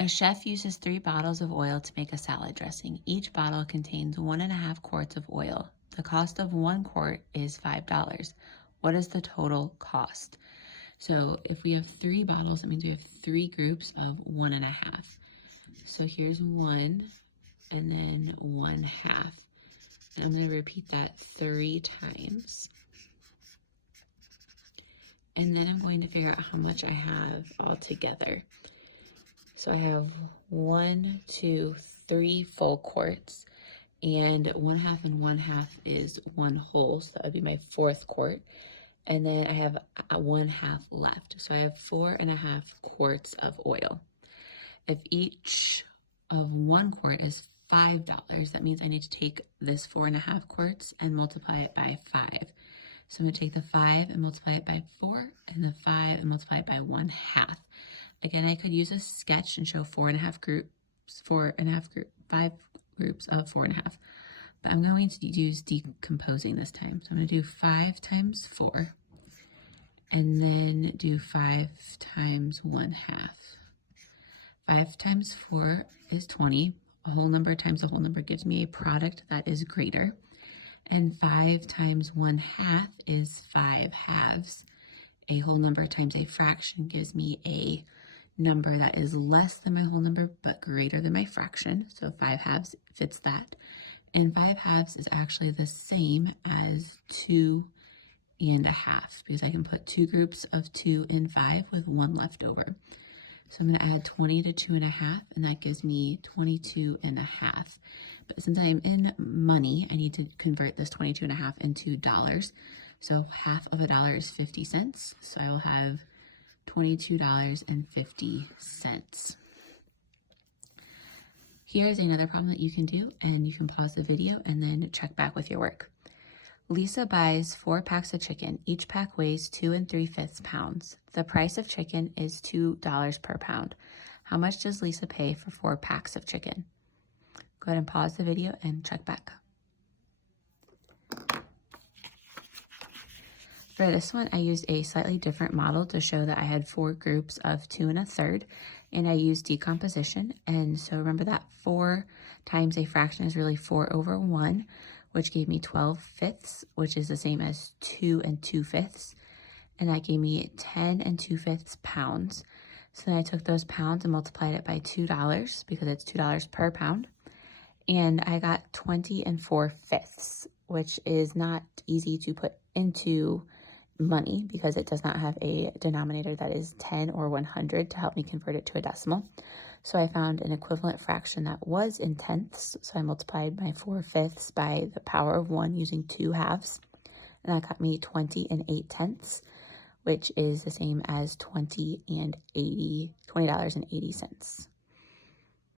A chef uses 3 bottles of oil to make a salad dressing. Each bottle contains 1.5 quarts of oil. The cost of 1 quart is $5. What is the total cost? So if we have 3 bottles, that means we have 3 groups of 1.5. So here's 1 and then 1/2. And I'm going to repeat that 3 times. And then I'm going to figure out how much I have all together. So I have 1, 2, 3 full quarts, and 1/2 and 1/2 is 1 whole, so that would be my 4th quart. And then I have 1/2 left, so I have 4.5 quarts of oil. If each of 1 quart is $5, that means I need to take this 4.5 quarts and multiply it by 5. So I'm going to take the 5 and multiply it by 4, and the 5 and multiply it by 1/2. Again, I could use a sketch and show 5 groups of 4.5. But I'm going to use decomposing this time. So I'm going to do 5 times 4, and then do 5 times 1/2. 5 times 4 is 20. A whole number times a whole number gives me a product that is greater. And 5 times 1/2 is 5 halves. A whole number times a fraction gives me a number that is less than my whole number but greater than my fraction. So 5 halves fits that. And 5 halves is actually the same as 2.5 because I can put 2 groups of 2 in 5 with 1 left over. So I'm going to add 20 to 2.5, and that gives me 22.5. But since I'm in money, I need to convert this 22.5 into dollars. So half of $1 is 50 cents. So I will have $22.50. Here's another problem that you can do, and you can pause the video and then check back with your work. Lisa buys 4 packs of chicken. Each pack weighs 2 3/5 pounds. The price of chicken is $2 per pound. How much does Lisa pay for 4 packs of chicken? Go ahead and pause the video and check back. For this one, I used a slightly different model to show that I had 4 groups of 2 1/3, and I used decomposition. And so remember that 4 times a fraction is really 4 over 1, which gave me 12/5, which is the same as 2 2/5. And that gave me 10 2/5 pounds. So then I took those pounds and multiplied it by $2 because it's $2 per pound. And I got 20 4/5, which is not easy to put into money because it does not have a denominator that is 10 or 100 to help me convert it to a decimal. So I found an equivalent fraction that was in tenths. So I multiplied my 4/5 by the power of 1 using 2 halves. And that got me 20 8/10, which is the same as $20.80.